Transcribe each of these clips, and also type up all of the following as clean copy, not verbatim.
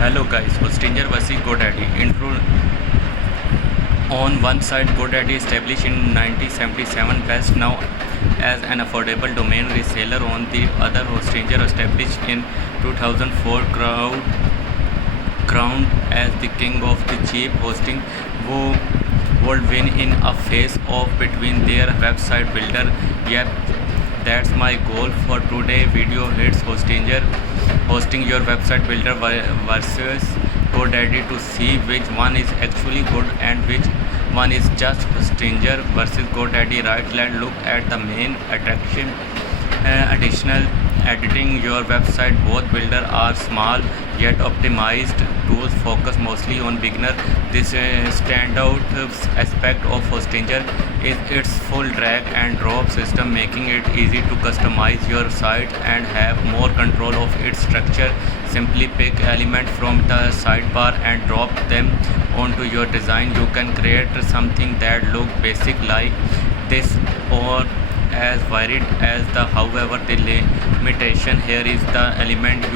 Hello guys, Hostinger vs GoDaddy. Intro. On one side, GoDaddy established in 1977, best now as an affordable domain reseller. On the other, Hostinger established in 2004, crowned as the king of the cheap hosting. Wo would win in a face-off between their website builder. Yep, that's my goal for today video. Hits Hostinger hosting your website builder versus GoDaddy to see which one is actually good and which one is just Hostinger versus GoDaddy. Right, let's look at the main attraction. Additional editing your website. Both builder are small yet optimized tools focus mostly on beginner. This standout aspect of Hostinger is its full drag and drop system, making it easy to customize your site and have more control of its structure. Simply pick elements from the sidebar and drop them onto your design. You can create something that looks basic like this or as varied as the. However, the limitation here is the element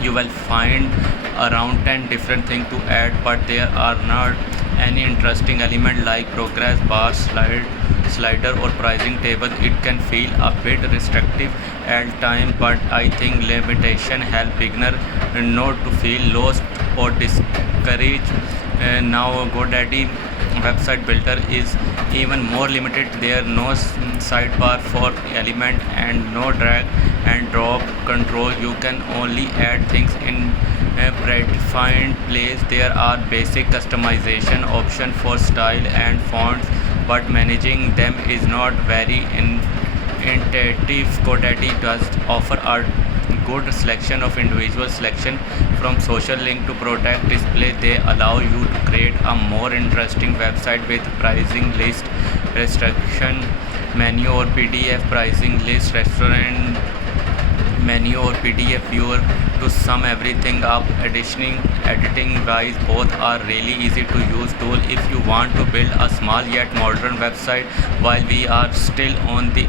you will find around 10 different things to add, but there are not any interesting element like progress bar, slider or pricing table. It can feel a bit restrictive at time, but I think limitation help beginner not to feel lost or discouraged. Now GoDaddy website builder is even more limited. There no sidebar for element and no drag and drop control. You can only add things in a predefined place. There are basic customization options for style and fonts, but managing them is not very intuitive. GoDaddy does offer a good selection of individual selection from social link to product display. They allow you to create a more interesting website with pricing list, restriction menu or PDF pricing list, restaurant menu or PDF viewer to sum everything up. Editing wise, both are really easy to use tool if you want to build a small yet modern website. While we are still on the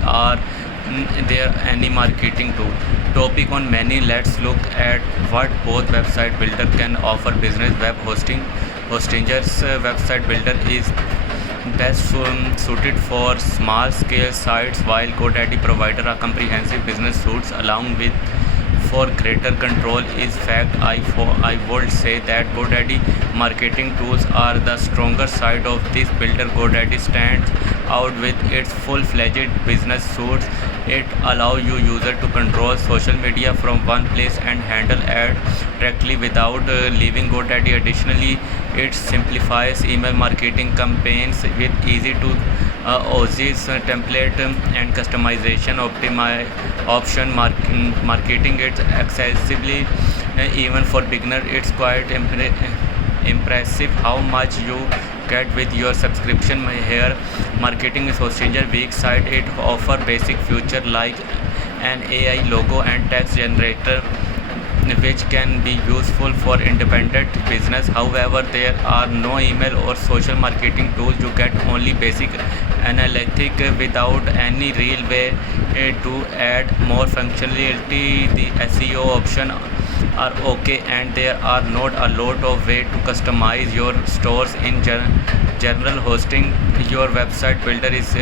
there any marketing tool topic on many, let's look at what both website builder can offer. Business web hosting. Hostinger's website builder is best suited for small scale sites, while GoDaddy provides a comprehensive business suites along with for greater control. Is fact, I would say that GoDaddy marketing tools are the stronger side of this builder. GoDaddy stands out with its full-fledged business suites. It allows you user to control social media from one place and handle ads directly without leaving GoDaddy. Additionally, it simplifies email marketing campaigns with easy to OSIS template and customization option. Marketing it accessibly even for beginner. It's quite impressive how much you get with your subscription. Here, marketing is Hostinger weak side. It offer basic feature like an AI logo and text generator, which can be useful for independent business. However, there are no email or social marketing tools. You get only basic analytic without any real way to add more functionality. The SEO option are okay, and there are not a lot of way to customize your stores in general. Hosting your website builder is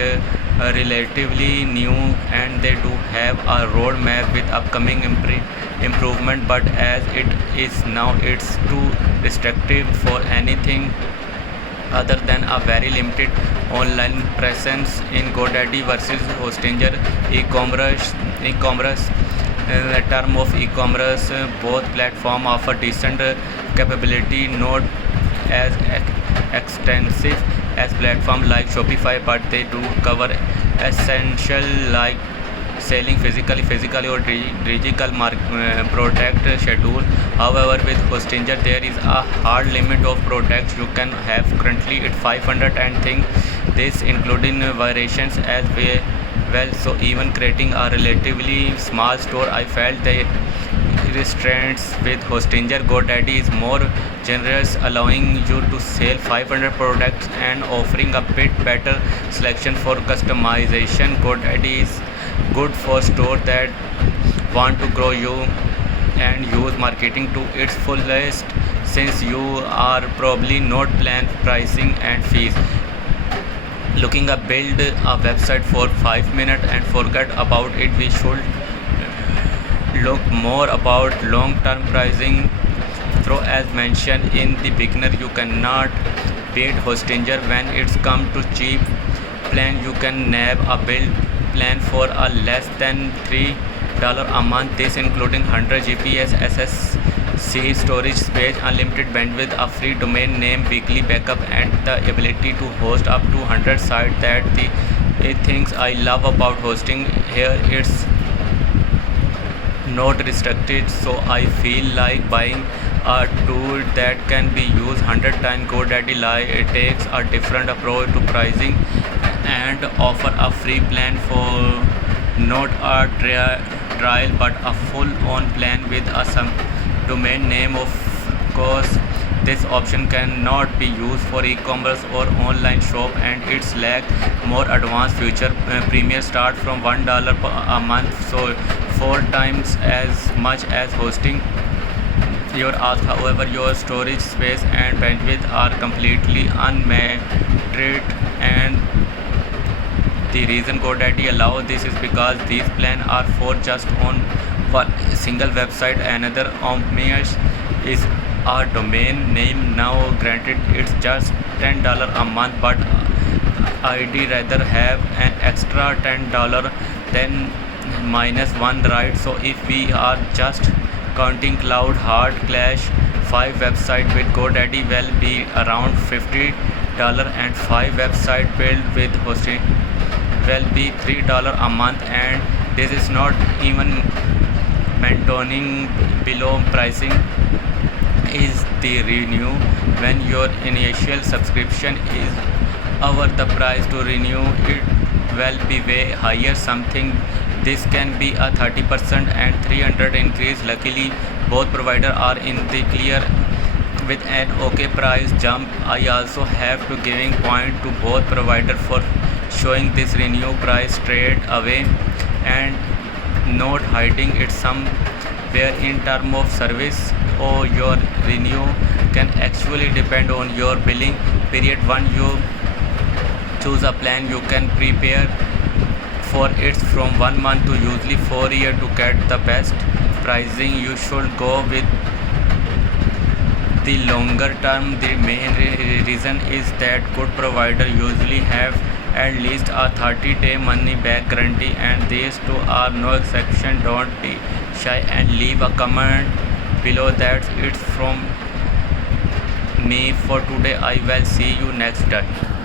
relatively new, and they do have a roadmap with upcoming improvement, but as it is now, it's too restrictive for anything other than a very limited online presence. In GoDaddy versus Hostinger e-commerce term of e-commerce, both platform offer decent capability, not as extensive as platform like Shopify, but they do cover essential like selling physically or digital product schedule. However, with Hostinger there is a hard limit of products you can have. Currently it's 500 and thing, this including variations as well. So even creating a relatively small store, I felt the restraints with Hostinger. GoDaddy is more generous, allowing you to sell 500 products and offering a bit better selection for customization. GoDaddy is good for stores that want to grow you and use marketing to its fullest, since you are probably not plan pricing and fees. Looking at build a website for 5 minutes and forget about it. We should look more about long-term pricing. Though as mentioned in the beginner, you cannot beat Hostinger when it's come to cheap plan. You can nab a build plan for a less than $3 a month. This including 100 GPS SSC storage space, unlimited bandwidth, a free domain name, weekly backup, and the ability to host up to 100 sites. That the things I love about hosting here. It's not restricted, so I feel like buying a tool that can be used 100 times. GoDaddy takes a different approach to pricing and offer a free plan for not a trial but a full-on plan with a some domain name. Of course, this option cannot be used for e-commerce or online shop, and it's lack more advanced feature. Premier start from $1 a month, so 4 times as much as hosting your ask. However, your storage space and bandwidth are completely unmatched, and the reason GoDaddy allows this is because these plans are for just on one single website. Another obvious is a domain name. Now granted, it's just $10 a month, but I'd rather have an extra $10 than -1, right? So if we are just counting Cloud Hard Clash, 5 website with GoDaddy will be around $50, and 5 website built with hosting will be $3 a month. And this is not even mentioning below pricing is the renew. When your initial subscription is over the price to renew, it will be way higher. Something this can be a 30% and 300 increase. Luckily, both providers are in the clear with an okay price jump. I also have to giving point to both providers for showing this renew price straight away and not hiding it somewhere in term of service. Or your renew can actually depend on your billing period. When you choose a plan, you can prepare for it's from 1 month to usually 4 years to get the best pricing. You should go with the longer term. The main reason is that good provider usually have at least a 30-day money back guarantee, and these two are no exception. Don't be shy and leave a comment below. That's it from me for today. I will see you next time.